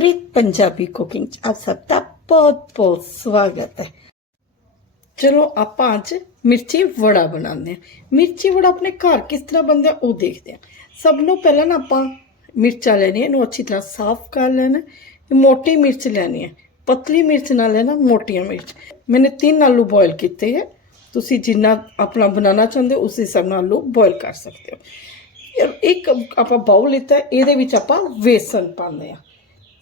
ਪ੍ਰੀਤ Punjabi cooking ਚ ਆਪ ਸਭ ਦਾ ਬਹੁਤ ਬਹੁਤ ਸਵਾਗਤ ਹੈ ਚਲੋ ਆਪਾਂ ਅੱਜ ਮਿਰਚੀ ਵੜਾ ਬਣਾਉਂਦੇ ਹਾਂ ਮਿਰਚੀ ਵੜਾ ਆਪਣੇ ਘਰ ਕਿਸ ਤਰ੍ਹਾਂ ਬਣਦਾ ਉਹ ਦੇਖਦੇ ਹਾਂ ਸਭ ਨੂੰ ਪਹਿਲਾਂ ਨਾ ਆਪਾਂ ਮਿਰਚਾਂ ਲੈਣੀਆਂ ਇਹਨੂੰ ਅੱਛੀ ਤਰ੍ਹਾਂ ਸਾਫ਼ ਕਰ ਲੈਣਾ ਮੋਟੀ ਮਿਰਚ ਲੈਣੀ ਹੈ ਪਤਲੀ ਮਿਰਚ ਨਾ ਲੈਣਾ ਮੋਟੀਆਂ ਮਿਰਚ ਮੈਨੇ ਤਿੰਨ ਆਲੂ ਬੋਇਲ ਕੀਤੇ ਹੈ ਤੁਸੀਂ ਜਿੰਨਾ ਆਪਣਾ ਬਣਾਉਣਾ ਚਾਹੁੰਦੇ ਹੋ ਉਸ ਹਿਸਾਬ ਨਾਲ ਆਲੂ ਬੋਇਲ ਕਰ ਸਕਦੇ ਹੋ ਇੱਕ ਆਪਾਂ ਬਾਉਲ ਲਿੱਤਾ ਇਹਦੇ ਵਿੱਚ ਆਪਾਂ ਵੇਸਣ ਪਾਉਂਦੇ ਆ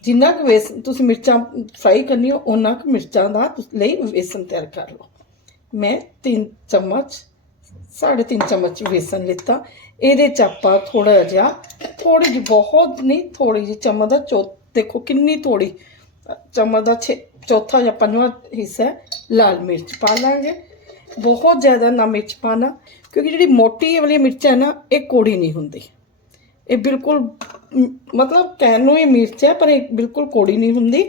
ਜਿੰਨਾ ਕੁ ਵੇਸਣ ਤੁਸੀਂ ਮਿਰਚਾਂ ਫਰਾਈ ਕਰਨੀ ਹੋ ਉਹਨਾਂ ਕੁ ਮਿਰਚਾਂ ਦਾ ਤੁਸੀਂ ਲਈ ਵੇਸਣ ਤਿਆਰ ਕਰ ਲਓ। ਮੈਂ 3 ਚਮਚ, ਸਾਢੇ ਤਿੰਨ ਚਮਚ ਵੇਸਣ ਲਿੱਤਾ। ਇਹਦੇ ਚ ਆਪਾਂ ਥੋੜਾ ਜਿਹਾ ਥੋੜੀ ਜਿਹੀ ਬਹੁਤ ਨਹੀਂ ਥੋੜੀ ਜਿਹੀ ਚਮਚ ਦਾ ਚੌ ਦੇਖੋ ਕਿੰਨੀ ਥੋੜੀ ਚਮਚ ਦਾ ਛੇ ਚੌਥਾ ਜਾਂ ਪੰਜਵਾਂ ਹਿੱਸਾ ਲਾਲ ਮਿਰਚ ਪਾ ਲਾਂਗੇ। ਬਹੁਤ ਜ਼ਿਆਦਾ ਨਾ ਮਿਰਚ ਪਾਣਾ ਕਿਉਂਕਿ ਜਿਹੜੀ ਮੋਟੀ ਵਾਲੀ ਮਿਰਚ ਹੈ ਨਾ, ਇਹ ਕੋੜੀ ਨਹੀਂ ਹੁੰਦੀ। ਇਹ ਬਿਲਕੁਲ ਮਤਲਬ ਕਹਿਣ ਨੂੰ ਇਹ ਮਿਰਚ ਹੈ, ਪਰ ਇਹ ਬਿਲਕੁਲ ਕੋੜੀ ਨਹੀਂ ਹੁੰਦੀ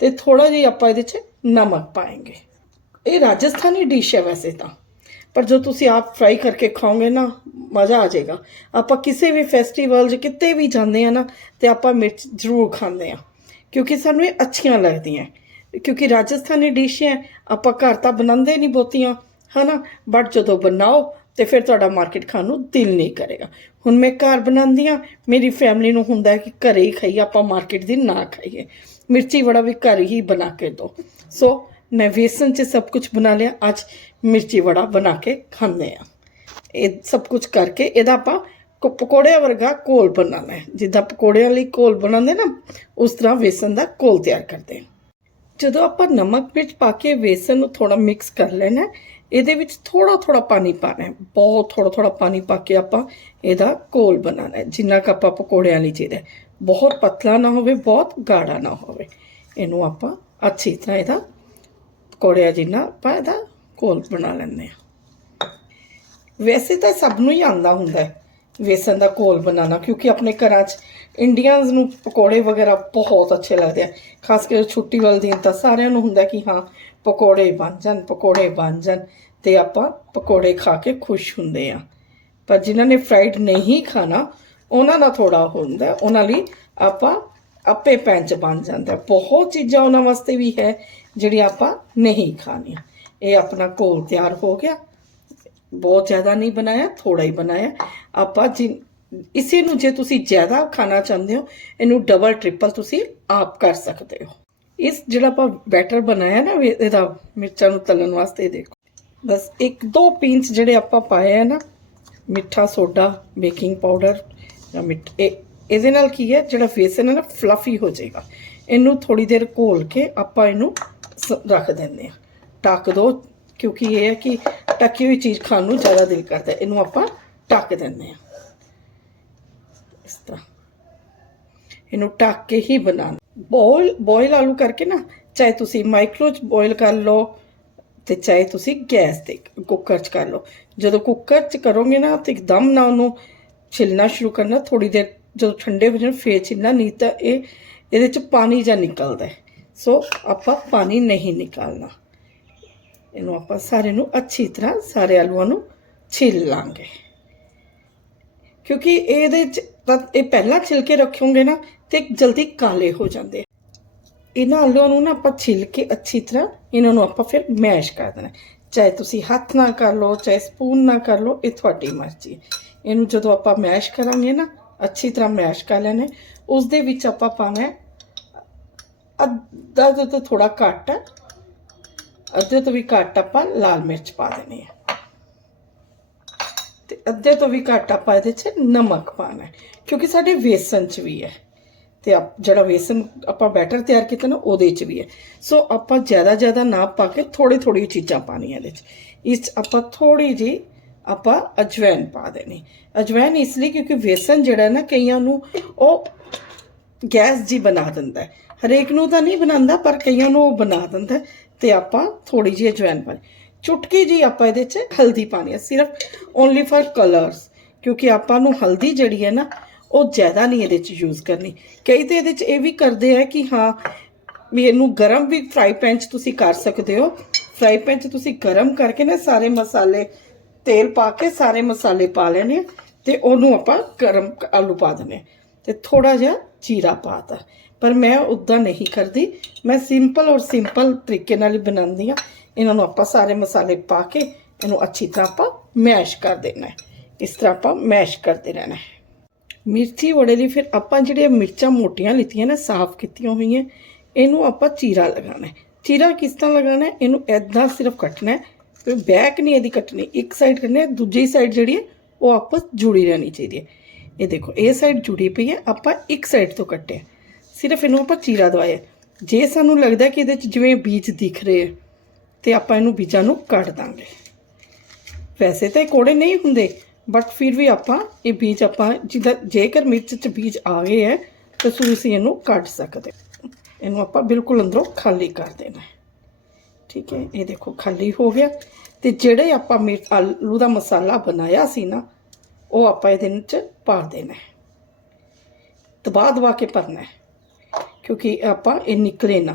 ਤੇ ਥੋੜਾ ਜਿਹਾ ਆਪਾਂ ਇਹਦੇ 'ਚ ਨਮਕ ਪਾएंगे ਇਹ ਰਾਜਸਥਾਨੀ ਡਿਸ਼ ਹੈ ਵੈਸੇ ਤਾਂ, ਪਰ ਜੋ ਤੁਸੀਂ ਆਪ ਫਰਾਈ ਕਰਕੇ ਖਾਓਗੇ ਨਾ, ਮਜ਼ਾ ਆ ਜਾਏਗਾ। ਆਪਾਂ ਕਿਸੇ ਵੀ ਫੈਸਟੀਵਲ 'ਚ ਕਿਤੇ ਵੀ ਜਾਂਦੇ ਆ ਨਾ, ਤੇ ਆਪਾਂ ਮਿਰਚ ਜ਼ਰੂਰ ਖਾਂਦੇ ਆ ਕਿਉਂਕਿ ਸਾਨੂੰ ਇਹ ਅੱਛੀਆਂ ਲੱਗਦੀਆਂ ਕਿਉਂਕਿ ਰਾਜਸਥਾਨੀ ਡਿਸ਼ ਹੈ, ਆਪਾਂ ਘਰ ਤਾਂ ਬਣਾਉਂਦੇ ਨਹੀਂ ਬਹੁਤੀਆਂ, ਹਨਾ? ਬਟ ਜਦੋਂ ਬਣਾਓ ਤੇ ਫਿਰ ਤੁਹਾਡਾ ਮਾਰਕੀਟ ਖਾਣ ਨੂੰ ਦਿਲ ਨਹੀਂ ਕਰੇਗਾ। ਹੁਣ ਮੈਂ ਘਰ ਬਣਾਉਂਦੀ ਆ ਮੇਰੀ ਫੈਮਿਲੀ ਨੂੰ ਹੁੰਦਾ ਹੈ ਕਿ ਘਰੇ ਹੀ ਖਾਈਏ, ਆਪਾਂ ਮਾਰਕੀਟ ਦੀ ਨਾ ਖਾਈਏ। ਮਿਰਚੀ ਵੜਾ ਵੀ ਘਰ ਹੀ ਬਣਾ ਕੇ ਦੋ ਸੋ ਮੈਂ ਵੇਸਨ 'ਚ ਸਭ ਕੁਝ ਬਣਾ ਲਿਆ, ਅੱਜ ਮਿਰਚੀ ਵੜਾ ਬਣਾ ਕੇ ਖਾਂਦੇ ਆ ਇਹ ਸਭ ਕੁਝ ਕਰਕੇ ਇਹਦਾ ਆਪਾਂ ਪਕੌੜਿਆਂ ਵਰਗਾ ਘੋਲ ਬਣਾਉਣਾ ਹੈ। ਜਿੱਦਾਂ ਪਕੌੜਿਆਂ ਲਈ ਘੋਲ ਬਣਾਉਂਦੇ ਨਾ, ਉਸ ਤਰ੍ਹਾਂ ਵੇਸਨ ਦਾ ਘੋਲ ਤਿਆਰ ਕਰਦੇ ਹਾਂ। ਜਦੋਂ ਆਪਾਂ ਨਮਕ ਵਿੱਚ ਪਾ ਕੇ ਵੇਸਨ ਨੂੰ ਥੋੜਾ ਮਿਕਸ ਕਰ ਲੈਣਾ ਇਹਦੇ ਵਿੱਚ ਥੋੜਾ ਥੋੜਾ ਪਾਣੀ ਪਾਣਾ ਹੈ। ਬਹੁਤ ਥੋੜਾ ਥੋੜਾ ਪਾਣੀ ਪਾ ਕੇ ਆਪਾਂ ਇਹਦਾ ਘੋਲ ਬਣਾਉਣਾ ਹੈ। ਜਿੰਨਾ ਕੁ ਆਪਾਂ ਪਕੌੜਿਆਂ ਲਈ ਚਾਹੀਦਾ ਬਹੁਤ ਪਤਲਾ ਨਾ ਹੋਵੇ, ਬਹੁਤ ਗਾੜਾ ਨਾ ਹੋਵੇ। ਇਹਨੂੰ ਆਪਾਂ ਅੱਛੀ ਤਰ੍ਹਾਂ ਇਹਦਾ ਪਕੌੜਿਆਂ ਜਿੰਨਾ ਆਪਾਂ ਇਹਦਾ ਘੋਲ ਬਣਾ ਲੈਂਦੇ ਹਾਂ। ਵੈਸੇ ਤਾਂ ਸਭ ਨੂੰ ਹੀ ਆਂਦਾ ਹੁੰਦਾ ਹੈ ਵੇਸਨ ਦਾ ਘੋਲ ਬਣਾਉਣਾ, ਕਿਉਂਕਿ ਆਪਣੇ ਘਰਾਂ 'ਚ ਇੰਡੀਅਨਸ ਨੂੰ ਪਕੌੜੇ ਵਗੈਰਾ ਬਹੁਤ ਅੱਛੇ ਲੱਗਦੇ ਆ। ਖਾਸ ਕਰਕੇ ਛੁੱਟੀ ਵਾਲੇ ਦਿਨ ਤਾਂ ਸਾਰਿਆਂ ਨੂੰ ਹੁੰਦਾ ਕਿ ਹਾਂ ਪਕੌੜੇ ਬਣ ਜਾਣ, ਪਕੌੜੇ ਬਣ ਜਾਣ ਤੇ ਆਪਾਂ ਪਕੌੜੇ ਖਾ ਕੇ ਖੁਸ਼ ਹੁੰਦੇ ਆ ਪਰ ਜਿਨ੍ਹਾਂ ਨੇ ਫਰਾਈਡ ਨਹੀਂ ਖਾਣਾ, ਉਹਨਾਂ ਦਾ ਥੋੜਾ ਹੁੰਦਾ, ਉਹਨਾਂ ਲਈ ਆਪਾਂ ਆਪੇ ਪੈਂਚ ਬਣ ਜਾਂਦਾ ਬਹੁਤ ਚੀਜ਼ਾਂ ਉਹਨਾਂ ਵਾਸਤੇ ਵੀ ਹੈ, ਜਿਹੜੀ ਆਪਾਂ ਨਹੀਂ ਖਾਣੀਆਂ। ਇਹ ਆਪਣਾ ਘੋਲ ਤਿਆਰ ਹੋ ਗਿਆ। ਬਹੁਤ ਜ਼ਿਆਦਾ ਨਹੀਂ ਬਣਾਇਆ ਥੋੜਾ ਹੀ ਬਣਾਇਆ। ਆਪਾਂ ਜਿ, ਇਸੇ ਨੂੰ ਜੇ ਤੁਸੀਂ ਜ਼ਿਆਦਾ ਖਾਣਾ ਚਾਹੁੰਦੇ ਹੋ, ਇਹਨੂੰ ਡਬਲ ਟ੍ਰਿਪਲ ਤੁਸੀਂ ਆਪ ਕਰ ਸਕਦੇ ਹੋ। ਇਸ ਜਿਹੜਾ ਆਪਾਂ ਬੈਟਰ ਬਣਾਇਆ ਨਾ ਇਹਦਾ ਮਿਰਚਾਂ ਨੂੰ ਤਲਣ ਵਾਸਤੇ ਦੇਖੋ। ਬਸ ਇੱਕ ਦੋ ਪੀਂਚ ਜਿਹੜੇ ਆਪਾਂ ਪਾਏ ਆ ਨਾ, ਮਿੱਠਾ ਸੋਡਾ, ਬੇਕਿੰਗ ਪਾਊਡਰ ਜਾਂ ਮਿੱਠ ਇਹ, ਇਹਦੇ ਨਾਲ ਕੀ ਹੈ, ਜਿਹੜਾ ਵੇਸਨ ਹੈ ਨਾ ਫਲਫੀ ਹੋ ਜਾਏਗਾ। ਇਹਨੂੰ ਥੋੜੀ ਦੇਰ ਘੋਲ ਕੇ ਆਪਾਂ ਇਹਨੂੰ ਸ- ਰੱਖ ਦਿੰਦੇ ਆ ਢੱਕ ਦੋ, ਕਿਉਂਕਿ ਇਹ ਹੈ ਕਿ ਢੱਕੀ ਹੋਈ ਚੀਜ਼ ਖਾਣ ਨੂੰ ਜ਼ਿਆਦਾ ਦਿਲ ਕਰਦਾ ਇਹਨੂੰ ਆਪਾਂ ਢੱਕ ਦਿੰਦੇ ਆ ਇਸ ਤਰ੍ਹਾਂ। ਇਹਨੂੰ ਢੱਕ ਕੇ ਹੀ ਬਣਾਉਣਾ। ਬੋਇਲ ਬੋਇਲ ਆਲੂ ਕਰਕੇ ਨਾ, ਚਾਹੇ ਤੁਸੀਂ ਮਾਈਕਰੋ ਚ ਬੋਇਲ ਕਰ ਲਓ ਤੇ ਚਾਹੇ ਤੁਸੀਂ ਗੈਸ ਤੇ ਕੁੱਕਰ 'ਚ ਕਰ ਲਓ। ਜਦੋਂ ਕੁੱਕਰ 'ਚ ਕਰੋਗੇ ਨਾ ਤੇ ਇੱਕਦਮ ਨਾ ਉਹਨੂੰ ਛਿਲਣਾ ਸ਼ੁਰੂ ਕਰਨਾ ਥੋੜੀ ਦੇਰ ਜਦੋਂ ਠੰਡੇ ਹੋ ਜਾਣ, ਫੇਰ ਛਿਲਣਾ, ਨਹੀਂ ਤਾਂ ਇਹ, ਇਹਦੇ 'ਚ ਪਾਣੀ ਜਾਂ ਨਿਕਲਦਾ ਹੈ। ਸੋ ਆਪਾਂ ਪਾਣੀ ਨਹੀਂ ਨਿਕਾਲਣਾ। ਇਹਨੂੰ ਆਪਾਂ ਸਾਰੇ ਨੂੰ ਅੱਛੀ ਤਰ੍ਹਾਂ ਸਾਰੇ ਆਲੂਆਂ ਨੂੰ ਛਿੱਲ ਲਾਂਗੇ। ਕਿਉਂਕਿ ਇਹਦੇ 'ਚ ਤਾਂ ਇਹ ਪਹਿਲਾਂ ਛਿਲ ਕੇ ਰੱਖੋਗੇ ਨਾ ਤੇ ਜਲਦੀ ਕਾਲੇ ਹੋ ਜਾਂਦੇ ਇਹਨਾਂ ਆਲੂਆਂ ਨੂੰ ਨਾ ਆਪਾਂ ਛਿਲ ਕੇ ਅੱਛੀ ਤਰ੍ਹਾਂ ਇਹਨਾਂ ਨੂੰ ਆਪਾਂ ਫਿਰ ਮੈਸ਼ ਕਰ ਦੇਣਾ। ਚਾਹੇ ਤੁਸੀਂ ਹੱਥ ਨਾਲ ਕਰ ਲਓ ਚਾਹੇ ਸਪੂਨ ਨਾਲ ਕਰ ਲਓ ਇਹ ਤੁਹਾਡੀ ਮਰਜ਼ੀ ਹੈ। ਇਹਨੂੰ ਜਦੋਂ ਆਪਾਂ ਮੈਸ਼ ਕਰਾਂਗੇ ਨਾ ਅੱਛੀ ਤਰ੍ਹਾਂ ਮੈਸ਼ ਕਰ ਲੈਣੇ ਹੈ, ਉਸ ਦੇ ਵਿੱਚ ਆਪਾਂ ਪਾਣਾ ਅੱਧਾ ਤੋਂ ਥੋੜਾ ਘੱਟ ਅੱਧੇ ਤੋਂ ਵੀ ਘੱਟ ਆਪਾਂ ਲਾਲ ਮਿਰਚ ਪਾ ਦੇਣੀ ਹੈ। ਤੇ ਅੱਧੇ ਤੋਂ ਵੀ ਘੱਟ ਆਪਾਂ ਇਹਦੇ 'ਚ ਨਮਕ ਪਾਣਾ ਕਿਉਂਕਿ ਸਾਡੇ ਵੇਸਣ 'ਚ ਵੀ ਹੈ। ਤੇ ਆਪ- ਜਿਹੜਾ ਵੇਸਨ ਆਪਾਂ ਬੈਟਰ ਤਿਆਰ ਕੀਤਾ ਨਾ, ਉਹਦੇ 'ਚ ਵੀ ਹੈ। ਸੋ ਆਪਾਂ ਜ਼ਿਆਦਾ ਜ਼ਿਆਦਾ ਨਾ ਪਾ ਕੇ ਥੋੜੀ ਥੋੜੀ ਚੀਜ਼ਾਂ ਪਾਣੀਆਂ ਇਹਦੇ 'ਚ। ਇਸ 'ਚ ਆਪਾਂ ਥੋੜੀ ਜੀ ਆਪਾਂ ਅਜਵੈਨ ਪਾ ਦੇਣੀ। ਅਜਵੈਨ ਇਸ ਲਈ ਕਿਉਂਕਿ ਵੇਸਨ ਜਿਹੜਾ ਨਾ, ਕਈਆਂ ਨੂੰ ਉਹ ਗੈਸ ਜੀ ਬਣਾ ਦਿੰਦਾ ਹੈ। ਹਰੇਕ ਨੂੰ ਤਾਂ ਨਹੀਂ ਬਣਾਉਂਦਾ, ਪਰ ਕਈਆਂ ਨੂੰ ਉਹ ਬਣਾ ਦਿੰਦਾ ਹੈ ਤੇ ਆਪਾਂ ਥੋੜੀ ਜਿਹੀ ਅਜਵਾਇਣ ਪਾਣੀ ਚੁਟਕੀ ਜੀ ਆਪਾਂ ਇਹਦੇ 'ਚ ਹਲਦੀ ਪਾਣੀ ਹੈ। ਸਿਰਫ ਓਨਲੀ ਫॉर ਕਲਰਸ ਕਿਉਂਕਿ ਆਪਾਂ ਨੂੰ ਹਲਦੀ ਜਿਹੜੀ ਹੈ ਨਾ ਉਹ ਜ਼ਿਆਦਾ ਨਹੀਂ ਇਹਦੇ 'ਚ ਯੂਜ਼ ਕਰਨੀ। ਕਈ ਤੇ ਇਹਦੇ 'ਚ ਇਹ ਵੀ ਕਰਦੇ ਆ ਕਿ ਹਾਂ, ਵੀ ਇਹਨੂੰ ਗਰਮ ਵੀ ਫਰਾਈ ਪੈਨ 'ਚ ਤੁਸੀਂ ਕਰ ਸਕਦੇ ਹੋ। ਫਰਾਈ ਪੈਨ 'ਚ ਤੁਸੀਂ ਗਰਮ ਕਰਕੇ ਨਾ ਸਾਰੇ ਮਸਾਲੇ, ਤੇਲ ਪਾ ਕੇ ਸਾਰੇ ਮਸਾਲੇ ਪਾ ਲੈਣੇ ਆ ਤੇ ਉਹਨੂੰ ਆਪਾਂ ਗਰਮ ਆਲੂ ਪਾ ਦੇਣੇ ਆ ਤੇ ਥੋੜਾ ਜਿਹਾ ਜੀਰਾ ਪਾਤਾ ਪਰ ਮੈਂ ਉਦਾਂ ਨਹੀਂ ਕਰਦੀ। ਮੈਂ ਸਿੰਪਲ ਔਰ ਸਿੰਪਲ ਤਰੀਕੇ ਨਾਲ ਹੀ ਬਣਾਉਂਦੀ ਆ ਇਹਨਾਂ ਨੂੰ ਆਪਾਂ ਸਾਰੇ ਮਸਾਲੇ ਪਾ ਕੇ ਇਹਨੂੰ ਅੱਛੀ ਤਰ੍ਹਾਂ ਆਪਾਂ ਮੈਸ਼ ਕਰ ਦੇਣਾ ਇਸ ਤਰ੍ਹਾਂ ਆਪਾਂ ਮੈਸ਼ ਕਰਦੇ ਰਹਿਣਾ ਹੈ। ਮਿਰਚੀ ਵੜੇ ਲਈ ਫਿਰ ਆਪਾਂ ਜਿਹੜੀਆਂ ਮਿਰਚਾਂ ਮੋਟੀਆਂ ਲਿੱਤੀਆਂ ਨੇ, ਸਾਫ਼ ਕੀਤੀਆਂ ਹੋਈਆਂ, ਇਹਨੂੰ ਆਪਾਂ ਚੀਰਾ ਲਗਾਉਣਾ ਹੈ। ਚੀਰਾ ਕਿਸ ਤਰ੍ਹਾਂ ਲਗਾਉਣਾ ਹੈ? ਇਹਨੂੰ ਐਦਾਂ ਸਿਰਫ ਕੱਟਣਾ ਹੈ, ਫਿਰ ਬੈਕ ਨਹੀਂ ਇਹਦੀ ਕੱਟਣੀ, ਇੱਕ ਸਾਈਡ ਕਰਨੀ ਹੈ, ਦੂਜੀ ਸਾਈਡ ਜਿਹੜੀ ਹੈ, ਉਹ ਆਪਸ ਜੁੜੀ ਰਹਿਣੀ ਚਾਹੀਦੀ ਹੈ। ਇਹ ਦੇਖੋ, ਇਹ ਸਾਈਡ ਜੁੜੀ ਪਈ ਹੈ, ਆਪਾਂ ਇੱਕ ਸਾਈਡ ਤੋਂ ਕੱਟਿਆ ਸਿਰਫ ਇਹਨੂੰ ਆਪਾਂ ਚੀਰਾ ਦਵਾਇਆ ਜੇ ਸਾਨੂੰ ਲੱਗਦਾ ਕਿ ਇਹਦੇ ਚ ਜਿਵੇਂ ਬੀਜ ਦਿਖ ਰਹੇ ਆ ਤੇ ਆਪਾਂ ਇਹਨੂੰ ਬੀਜਾਂ ਨੂੰ ਕੱਢ ਦਾਂਗੇ। ਵੈਸੇ ਤਾਂ ਇਹ ਕੋੜੇ ਨਹੀਂ ਹੁੰਦੇ ਬਟ ਫਿਰ ਵੀ ਆਪਾਂ ਇਹ ਬੀਜ ਆਪਾਂ ਜਿਹਦਾ ਜੇਕਰ ਮਿਰਚ ਚ ਬੀਜ ਆ ਗਏ ਹੈ, ਤਾਂ ਤੁਸੀਂ ਇਹਨੂੰ ਕੱਢ ਸਕਦੇ ਹੋ। ਇਹਨੂੰ ਆਪਾਂ ਬਿਲਕੁਲ ਅੰਦਰੋਂ ਖਾਲੀ ਕਰ ਦੇਣਾ ਠੀਕ ਹੈ, ਇਹ ਦੇਖੋ ਖਾਲੀ ਹੋ ਗਿਆ। ਤੇ ਜਿਹੜੇ ਆਪਾਂ ਮਿਰਚ, ਆਲੂ ਦਾ ਮਸਾਲਾ ਬਣਾਇਆ ਸੀ ਨਾ, ਉਹ ਆਪਾਂ ਇਹਦੇ ਵਿੱਚ ਪਾ ਦੇਣਾ ਦਬਾ ਦਬਾ ਕੇ ਭਰਨਾ ਕਿਉਂਕਿ ਆਪਾਂ ਇਹ ਨਿਕਲੇ ਨਾ।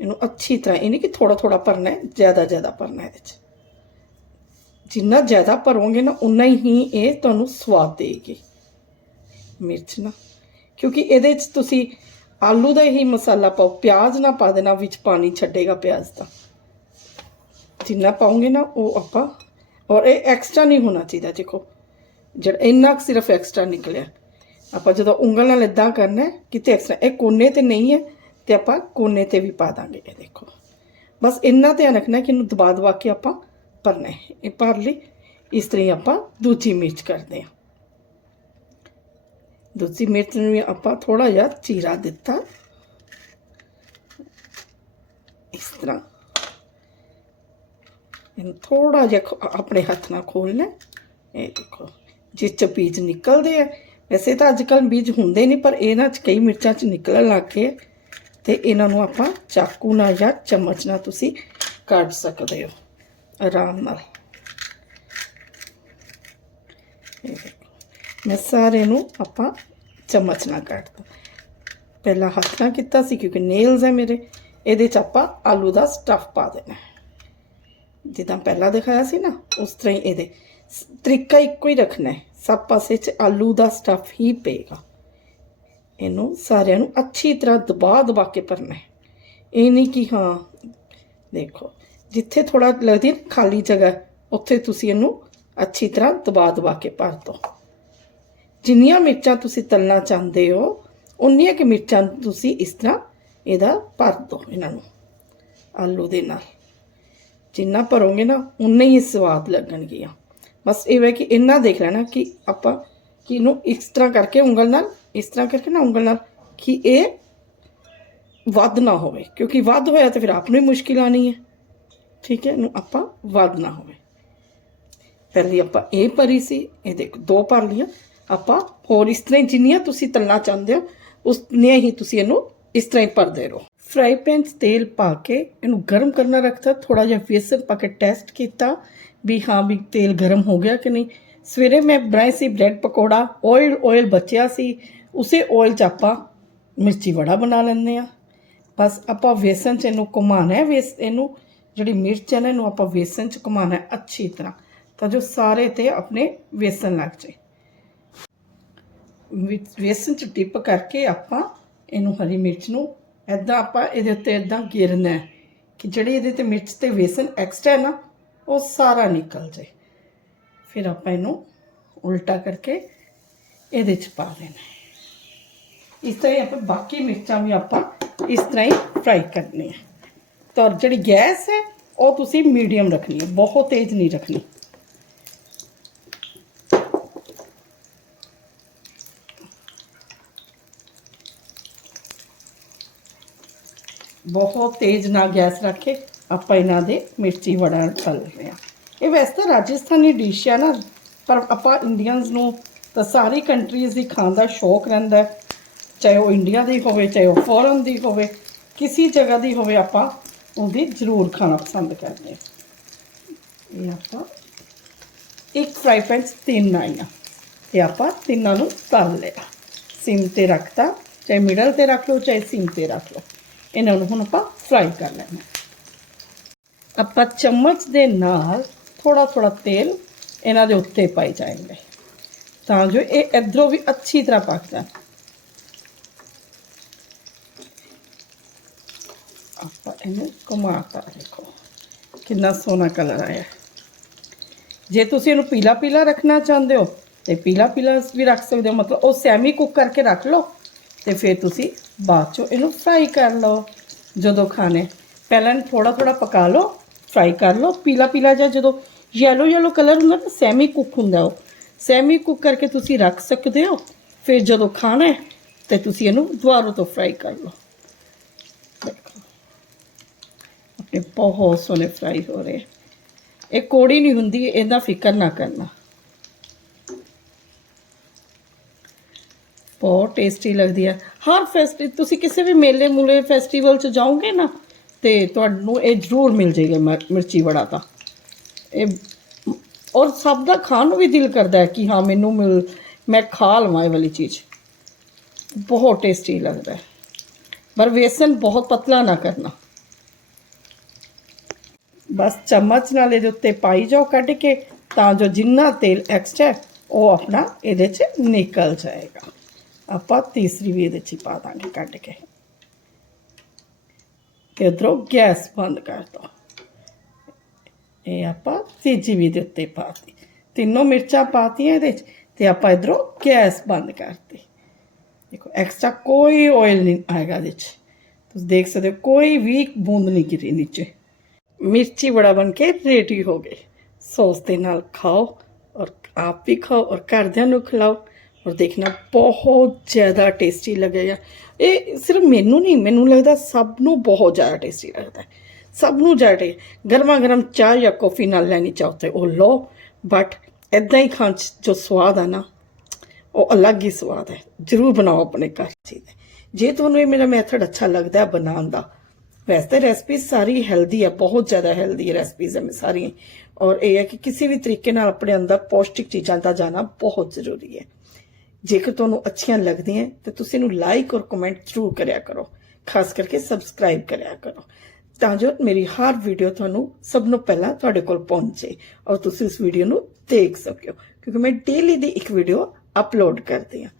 ਇਹਨੂੰ ਅੱਛੀ ਤਰ੍ਹਾਂ ਇਹ ਨਹੀਂ ਕਿ ਥੋੜਾ ਥੋੜਾ ਭਰਨਾ ਹੈ ਜ਼ਿਆਦਾ ਜ਼ਿਆਦਾ ਭਰਨਾ ਹੈ ਇਹਦੇ 'ਚ। ਜਿੰਨਾ ਜ਼ਿਆਦਾ ਭਰੋਗੇ ਨਾ ਉਨਾ ਹੀ ਇਹ ਤੁਹਾਨੂੰ ਸਵਾਦ ਦੇਗੀ। ਮਿਰਚ ਨਾ। ਕਿਉਂਕਿ ਇਹਦੇ 'ਚ ਤੁਸੀਂ ਆਲੂ ਦਾ ਹੀ ਮਸਾਲਾ ਪਾਓ ਪਿਆਜ਼ ਨਾ ਪਾ ਦੇਣਾ ਵਿੱਚ ਪਾਣੀ ਛੱਡੇਗਾ ਪਿਆਜ਼ ਦਾ। ਜਿੰਨਾ ਪਾਉਂਗੇ ਨਾ ਉਹ ਆਪਾਂ ਔਰ ਇਹ ਐਕਸਟਰਾ ਨਹੀਂ ਹੋਣਾ ਚਾਹੀਦਾ ਦੇਖੋ। ਜਿਹੜਾ ਇੰਨਾ ਕੁ ਸਿਰਫ ਐਕਸਟਰਾ ਨਿਕਲਿਆ। ਆਪਾਂ ਜਦੋਂ ਉਂਗਲ ਨਾਲ ਇਦਾਂ ਕਰਨਾ ਹੈ, ਕਿਤੇ ਐਕਸਟਰਾ ਇਹ ਕੋਨੇ ਤੇ ਨਹੀਂ ਹੈ ਤੇ ਆਪਾਂ ਕੋਨੇ ਤੇ ਵੀ ਪਾ ਦਾਂਗੇ ਇਹ ਦੇਖੋ। ਬਸ ਇੰਨਾ ਧਿਆਨ ਰੱਖਣਾ ਕਿ ਇਹਨੂੰ ਦਬਾ ਦਬਾ ਕੇ ਆਪਾਂ ਭਰਨਾ ਹੈ ਇਹ ਭਰ ਲਈ ਇਸ ਤਰ੍ਹਾਂ ਹੀ ਆਪਾਂ ਦੂਜੀ ਮਿਰਚ ਕਰਦੇ ਹਾਂ। ਦੂਜੀ ਮਿਰਚ ਨੂੰ ਵੀ ਆਪਾਂ ਥੋੜਾ ਜਿਹਾ ਚੀਰਾ ਦਿੱਤਾ। ਇਸ ਤਰ੍ਹਾਂ। ਇਹਨੂੰ ਥੋੜਾ ਜਿਹਾ ਆਪਣੇ ਹੱਥ ਨਾਲ ਖੋਲਣਾ ਇਹ ਦੇਖੋ, ਜਿਸ ਚ ਬੀਜ ਨਿਕਲਦੇ ਆ। ਵੈਸੇ ਤਾਂ ਅੱਜ ਕੱਲ ਬੀਜ ਹੁੰਦੇ ਨਹੀਂ, ਪਰ ਇਹਨਾਂ ਚ ਕਈ ਮਿਰਚਾਂ ਚ ਨਿਕਲਣ ਲੱਗ ਗਏ ਤੇ ਇਹਨਾਂ ਨੂੰ ਆਪਾਂ ਚਾਕੂ ਨਾਲ ਜਾਂ ਚਮਚ ਨਾਲ ਤੁਸੀਂ ਕੱਢ ਸਕਦੇ ਹੋ। ਆਰਾਮ ਨਾਲ। ਇਹ ਮੈਂ ਸਾਰੇ ਨੂੰ ਆਪਾਂ ਚਮਚ ਨਾਲ ਕੱਟਦਾ ਪਹਿਲਾਂ ਹੱਥ ਨਾਲ ਕੀਤਾ ਸੀ, ਕਿਉਂਕਿ ਨੇਲਸ ਹੈ ਮੇਰੇ, ਇਹਦੇ ਚ ਆਪਾਂ ਆਲੂ ਦਾ ਸਟਫ ਪਾ ਦੇਣਾ ਜਿੱਦਾਂ ਪਹਿਲਾਂ ਦਿਖਾਇਆ ਸੀ ਨਾ, ਉਸ ਤਰ੍ਹਾਂ ਹੀ ਇਹਦੇ। ਸ- ਤਰੀਕਾ ਇੱਕੋ ਹੀ ਰੱਖਣਾ ਹੈ। ਸਭ ਪਾਸੇ 'ਚ ਆਲੂ ਦਾ ਸਟਫ ਹੀ ਪਏਗਾ। ਇਹਨੂੰ ਸਾਰਿਆਂ ਨੂੰ ਅੱਛੀ ਤਰ੍ਹਾਂ ਦਬਾ ਦਬਾ ਕੇ ਭਰਨਾ ਹੈ। ਇਹ ਨਹੀਂ ਕਿ ਹਾਂ, ਦੇਖੋ ਜਿੱਥੇ ਥੋੜਾ ਲੱਗਦੀ ਖਾਲੀ ਜਗ੍ਹਾ, ਉੱਥੇ ਤੁਸੀਂ ਇਹਨੂੰ ਅੱਛੀ ਤਰ੍ਹਾਂ ਦਬਾ ਦਬਾ ਕੇ ਭਰ ਦਿਓ। ਜਿੰਨੀਆਂ ਮਿਰਚਾਂ ਤੁਸੀਂ ਤਲਣਾ ਚਾਹੁੰਦੇ ਹੋ, ਉਨੀਆਂ ਕਿ ਮਿਰਚਾਂ ਤੁਸੀਂ ਇਸ ਤਰ੍ਹਾਂ ਇਹਦਾ ਭਰ ਦਿਓ ਇਹਨਾਂ ਨੂੰ, ਆਲੂ ਦੇ ਨਾਲ। ਜਿੰਨਾ ਭਰੋਗੇ ਨਾ, ਉਨੇ ਹੀ ਸਵਾਦ ਲੱਗਣਗੀਆਂ। ਬਸ ਇਹ ਹੈ ਕਿ ਇੰਨਾ ਦੇਖ ਲੈਣਾ ਕਿ ਆਪਾਂ ਕਿ ਇਹਨੂੰ ਇਸ ਤਰ੍ਹਾਂ ਕਰਕੇ ਉਂਗਲ ਨਾਲ, ਇਸ ਤਰ੍ਹਾਂ ਕਰਕੇ ਨਾ ਉਂਗਲ ਨਾਲ, ਕਿ ਇਹ ਵੱਧ ਨਾ ਹੋਵੇ। ਕਿਉਂਕਿ ਵੱਧ ਹੋਇਆ ਤਾਂ ਫਿਰ ਆਪ ਨੂੰ ਹੀ ਮੁਸ਼ਕਿਲ ਆਣੀ ਹੈ। ਠੀਕ ਹੈ, ਇਹਨੂੰ ਆਪਾਂ ਵੱਧ ਨਾ ਹੋਵੇ। ਪਹਿਲੀ ਆਪਾਂ ਇਹ ਭਰੀ ਸੀ, ਇਹ ਦੇਖੋ, ਦੋ ਭਰ ਲਈਆਂ। ਆਪਾਂ ਹੋਰ ਇਸ ਤਰ੍ਹਾਂ ਹੀ ਜਿੰਨੀਆਂ ਤੁਸੀਂ ਤਲਣਾ ਚਾਹੁੰਦੇ ਹੋ ਉਸ ਹੀ ਤੁਸੀਂ ਇਹਨੂੰ ਇਸ ਤਰ੍ਹਾਂ ਹੀ ਭਰਦੇ ਰਹੋ। ਫਰਾਈ ਪੈਨ 'ਚ ਤੇਲ ਪਾ ਕੇ ਇਹਨੂੰ ਗਰਮ ਕਰਨਾ ਰੱਖਤਾ ਥੋੜਾ ਜਿਹਾ ਵੇਸਨ ਪਾ ਕੇ ਟੈਸਟ ਕੀਤਾ ਵੀ ਹਾਂ ਵੀ ਤੇਲ ਗਰਮ ਹੋ ਗਿਆ ਕਿ ਨਹੀਂ। ਸਵੇਰੇ ਮੈਂ ਬਣਾਈ ਸੀ ਬ੍ਰੈਡ ਪਕੌੜਾ ਆਇਲ ਆਇਲ ਬਚਿਆ ਸੀ, ਉਸੇ ਆਇਲ 'ਚ ਆਪਾਂ ਮਿਰਚੀ ਵੜਾ ਬਣਾ ਲੈਂਦੇ ਆ ਬਸ ਆਪਾਂ ਵੇਸਣ 'ਚ ਇਹਨੂੰ ਘੁਮਾਣਾ ਹੈ, ਵੇਸ ਇਹਨੂੰ ਜਿਹੜੀ ਮਿਰਚ ਹੈ ਨਾ, ਇਹਨੂੰ ਆਪਾਂ ਵੇਸਣ 'ਚ ਘੁਮਾਣਾ ਅੱਛੀ ਤਰ੍ਹਾਂ। ਤਾਂ ਜੋ ਸਾਰੇ ਤੇ ਆਪਣੇ ਵੇਸਣ ਲੱਗ ਜਾਏ। ਵੇਸਣ 'ਚ ਡਿਪ ਕਰਕੇ ਆਪਾਂ ਇਹਨੂੰ ਹਰੀ ਮਿਰਚ ਨੂੰ ਐਦਾਂ ਆਪਾਂ ਇਹਦੇ ਉੱਤੇ ਐਦਾਂ ਗਿਰਨਾ ਹੈ ਕਿ ਜਿਹੜੀ ਇਹਦੇ ਤੇ ਮਿਰਚ ਤੇ ਵੇਸਣ ਐਕਸਟਰਾ ਹੈ ਨਾ, ਉਹ ਸਾਰਾ ਨਿਕਲ ਜਾਏ। ਫਿਰ ਆਪਾਂ ਇਹਨੂੰ ਉਲਟਾ ਕਰਕੇ ਇਹਦੇ 'ਚ ਪਾ ਦੇਣਾ ਇਸ ਤਰ੍ਹਾਂ ਹੀ ਆਪਾਂ ਬਾਕੀ ਮਿਰਚਾਂ ਵੀ ਆਪਾਂ ਇਸ ਤਰ੍ਹਾਂ ਹੀ ਫਰਾਈ ਕਰਨੀਆਂ। ਤਾਂ ਜਿਹੜੀ ਗੈਸ ਹੈ, ਉਹ ਤੁਸੀਂ ਮੀਡੀਅਮ ਰੱਖਣੀ ਹੈ, ਬਹੁਤ ਤੇਜ਼ ਨਹੀਂ ਰੱਖਣੀ। ਬਹੁਤ ਤੇਜ਼ ਨਾ ਗੈਸ ਰੱਖ ਕੇ ਆਪਾਂ ਇਹਨਾਂ ਦੇ ਮਿਰਚੀ ਵੜਾ ਤਲ ਰਹੇ ਹਾਂ। ਇਹ ਵੈਸੇ ਤਾਂ ਰਾਜਸਥਾਨੀ ਡਿਸ਼ ਹੈ ਨਾ, ਪਰ ਆਪਾਂ ਇੰਡੀਅਨਸ ਨੂੰ ਤਾਂ ਸਾਰੀ ਕੰਟਰੀਜ਼ ਦੀ ਖਾਣ ਦਾ ਸ਼ੌਕ ਰਹਿੰਦਾ ਚਾਹੇ ਉਹ ਇੰਡੀਆ ਦੀ ਹੋਵੇ, ਚਾਹੇ ਉਹ ਫੋਰਨ ਦੀ ਹੋਵੇ, ਕਿਸੇ ਜਗ੍ਹਾ ਦੀ ਹੋਵੇ ਆਪਾਂ ਉਹਦੀ ਜ਼ਰੂਰ ਖਾਣਾ ਪਸੰਦ ਕਰਦੇ ਹਾਂ ਇਹ ਆਪਾਂ ਇੱਕ ਫਰਾਈ ਪੈਨ 'ਚ ਤਿੰਨ ਆਈਆਂ। ਤੇ ਆਪਾਂ ਤਿੰਨਾਂ ਨੂੰ ਤਲ ਲਿਆ। ਸਿਮ ਤੇ ਰੱਖਤਾ, ਚਾਹੇ ਮਿਡਲ ਤੇ ਰੱਖ ਲਓ, ਚਾਹੇ ਸਿਮ ਤੇ ਰੱਖ ਲਓ। ਇਹਨਾਂ ਨੂੰ ਹੁਣ ਆਪਾਂ ਫਰਾਈ ਕਰ ਲੈਣਾ। ਆਪਾਂ ਚਮਚ ਦੇ ਨਾਲ ਥੋੜਾ ਥੋੜਾ ਤੇਲ ਇਹਨਾਂ ਦੇ ਉੱਤੇ ਪਾਈ ਜਾਏਗਾ। ਤਾਂ ਜੋ ਇਹ ਇਧਰੋਂ ਵੀ ਅੱਛੀ ਤਰ੍ਹਾਂ ਪੱਕ ਜਾਣ ਆਪਾਂ ਇਹਨੂੰ ਘੁਮਾਤਾ ਦੇਖੋ। ਕਿੰਨਾ ਸੋਹਣਾ ਕਲਰ ਆਇਆ। ਜੇ ਤੁਸੀਂ ਇਹਨੂੰ ਪੀਲਾ ਪੀਲਾ ਰੱਖਣਾ ਚਾਹੁੰਦੇ ਹੋ ਤੇ ਪੀਲਾ ਪੀਲਾ ਵੀ ਰੱਖ ਸਕਦੇ ਹੋ, ਮਤਲਬ ਉਹ ਸੈਮੀ ਕੁੱਕ ਕਰਕੇ ਰੱਖ ਲਓ ਤੇ ਫਿਰ ਤੁਸੀਂ ਬਾਅਦ ਚੋਂ ਇਹਨੂੰ ਫਰਾਈ ਕਰ ਲਓ। ਜਦੋਂ ਖਾਣੇ, ਪਹਿਲਾਂ ਥੋੜਾ ਥੋੜਾ ਪਕਾ ਲਓ ਫਰਾਈ ਕਰ ਲਓ। ਪੀਲਾ ਪੀਲਾ ਜਿਹਾ ਜਦੋਂ ਯੈਲੋ ਯੈਲੋ ਕਲਰ ਹੁੰਦਾ ਤਾਂ ਸੈਮੀ ਕੁੱਕ ਹੁੰਦਾ ਉਹ। ਸੈਮੀ ਕੁੱਕ ਕਰਕੇ ਤੁਸੀਂ ਰੱਖ ਸਕਦੇ ਹੋ। ਫਿਰ ਜਦੋਂ ਖਾਣਾ ਹੈ ਤੇ ਤੁਸੀਂ ਇਹਨੂੰ ਦੁਬਾਰਾ ਤੋਂ ਫਰਾਈ ਕਰ ਲਓ ਦੇਖੋ ਆਪਣੇ ਬਹੁਤ ਸੋਹਣੇ ਫਰਾਈ ਹੋ ਰਹੇ। ਇਹ ਕੋੜੀ ਨਹੀਂ ਹੁੰਦੀ, ਇਹਦਾ ਫਿਕਰ ਨਾ ਕਰਨਾ। ਬਹੁਤ ਟੇਸਟੀ ਲੱਗਦੀ ਹੈ ਹਰ ਫੈਸਟੀ ਤੁਸੀਂ ਕਿਸੇ ਵੀ ਮੇਲੇ ਮੂਲੇ ਫੈਸਟੀਵਲ 'ਚ ਜਾਓਗੇ ਨਾ, ਤੇ ਤੁਹਾਨੂੰ ਇਹ ਜ਼ਰੂਰ ਮਿਲ ਜਾਏਗਾ ਮਿਰਚੀ ਵੜਾ ਤਾਂ। ਇਹ ਔਰ ਸਭ ਦਾ ਖਾਣ ਨੂੰ ਵੀ ਦਿਲ ਕਰਦਾ ਹੈ ਕਿ ਹਾਂ, ਮੈਨੂੰ ਮਿਲ, ਮੈਂ ਖਾ ਲਵਾਂ ਇਹ ਵਾਲੀ ਚੀਜ਼। ਬਹੁਤ ਟੇਸਟੀ ਲੱਗਦਾ ਹੈ। ਪਰ ਵੇਸਨ ਬਹੁਤ ਪਤਲਾ ਨਾ ਕਰਨਾ। ਬਸ ਚਮਚ ਨਾਲ ਇਹਦੇ ਉੱਤੇ ਪਾਈ ਜਾਓ ਕੱਢ ਕੇ ਤਾਂ ਜੋ ਜਿੰਨਾ ਤੇਲ ਐਕਸਟਰਾ ਉਹ ਆਪਣਾ ਇਹਦੇ 'ਚ ਨਿਕਲ ਜਾਏਗਾ ਆਪਾਂ ਤੀਸਰੀ ਵੀ ਇਹਦੇ 'ਚ ਹੀ ਪਾ ਦਾਂਗੇ ਕੱਢ ਕੇ ਤੇ ਉੱਧਰੋਂ ਗੈਸ ਬੰਦ ਕਰ ਦੋ ਇਹ ਆਪਾਂ ਤੀਜੀ ਵੀ ਦੇ ਉੱਤੇ ਪਾਤੀ ਤਿੰਨੋਂ ਮਿਰਚਾਂ ਪਾਤੀਆਂ ਇਹਦੇ 'ਚ ਤੇ ਆਪਾਂ ਇਧਰੋਂ ਗੈਸ ਬੰਦ ਕਰਤੀ ਦੇਖੋ ਐਕਸਟਰਾ ਕੋਈ ਆਇਲ ਨਹੀਂ ਆਏਗਾ ਇਹਦੇ 'ਚ ਤੁਸੀਂ ਦੇਖ ਸਕਦੇ ਹੋ ਕੋਈ ਵੀ ਬੂੰਦ ਨਹੀਂ ਗਿਰੀ ਨੀਚੇ ਮਿਰਚੀ ਬੜਾ ਬਣ ਕੇ ਰੈਡੀ ਹੋ ਗਏ। ਸੌਸ ਦੇ ਨਾਲ ਖਾਓ ਔਰ ਆਪ ਵੀ ਖਾਓ ਔਰ ਘਰਦਿਆਂ ਨੂੰ ਖਿਲਾਓ ਔਰ ਦੇਖਣਾ ਬਹੁਤ ਜ਼ਿਆਦਾ ਟੇਸਟੀ ਲੱਗੇਗਾ ਇਹ ਸਿਰਫ ਮੈਨੂੰ ਨਹੀਂ, ਮੈਨੂੰ ਲੱਗਦਾ ਸਭ ਨੂੰ ਬਹੁਤ ਜ਼ਿਆਦਾ ਟੇਸਟੀ ਲੱਗਦਾ ਸਭ ਨੂੰ ਜ਼ਿਆਦਾ ਗਰਮਾ ਗਰਮ ਚਾਹ ਜਾਂ ਕੌਫੀ ਨਾਲ ਲੈਣੀ ਚਾਹਤੇ ਉਹ ਲਓ ਬਟ ਇਦਾਂ ਹੀ ਖਾਣ 'ਚ ਜੋ ਸਵਾਦ ਆ ਨਾ, ਉਹ ਅਲੱਗ ਹੀ ਸਵਾਦ ਹੈ। ਜਰੂਰ ਬਣਾਓ ਆਪਣੇ ਘਰ। ਚੀਜ਼ ਜੇ ਤੁਹਾਨੂੰ ਇਹ ਮੇਰਾ ਮੈਥਡ ਅੱਛਾ ਲੱਗਦਾ ਹੈ ਬਣਾਉਣ ਦਾ ਵੈਸੇ ਤਾਂ ਰੈਸਪੀ ਸਾਰੀ ਹੈਲਦੀ ਹੈ ਬਹੁਤ ਜ਼ਿਆਦਾ ਹੈਲਦੀ ਰੈਸਪੀਜ਼ ਹੈ ਸਾਰੀਆਂ। ਔਰ ਇਹ ਹੈ ਕਿ ਕਿਸੇ ਵੀ ਤਰੀਕੇ ਨਾਲ ਆਪਣੇ ਅੰਦਰ ਪੌਸ਼ਟਿਕ ਚੀਜ਼ਾਂ ਦਾ ਜਾਣਾ ਬਹੁਤ ਜ਼ਰੂਰੀ ਹੈ। ਜੇਕਰ ਤੁਹਾਨੂੰ ਅੱਛੀਆਂ ਲੱਗਦੀਆਂ ਤਾਂ ਤੁਸੀਂ ਇਹਨੂੰ ਲਾਈਕ ਔਰ ਕਮੈਂਟ ਜ਼ਰੂਰ ਕਰਿਆ ਕਰੋ। ਖਾਸ ਕਰਕੇ ਸਬਸਕ੍ਰਾਈਬ ਕਰਿਆ ਕਰੋ। ਤਾਂ ਜੋ ਮੇਰੀ ਹਰ ਵੀਡੀਓ ਤੁਹਾਨੂੰ ਸਭ ਨੂੰ ਪਹਿਲਾਂ ਤੁਹਾਡੇ ਕੋਲ ਪਹੁੰਚੇ ਔਰ ਤੁਸੀਂ ਇਸ ਵੀਡੀਓ ਨੂੰ ਦੇਖ ਸਕੋ। ਕਿਉਂਕਿ ਮੈਂ ਡੇਲੀ ਦੀ ਇੱਕ ਵੀਡੀਓ ਅਪਲੋਡ ਕਰਦੀ ਹਾਂ।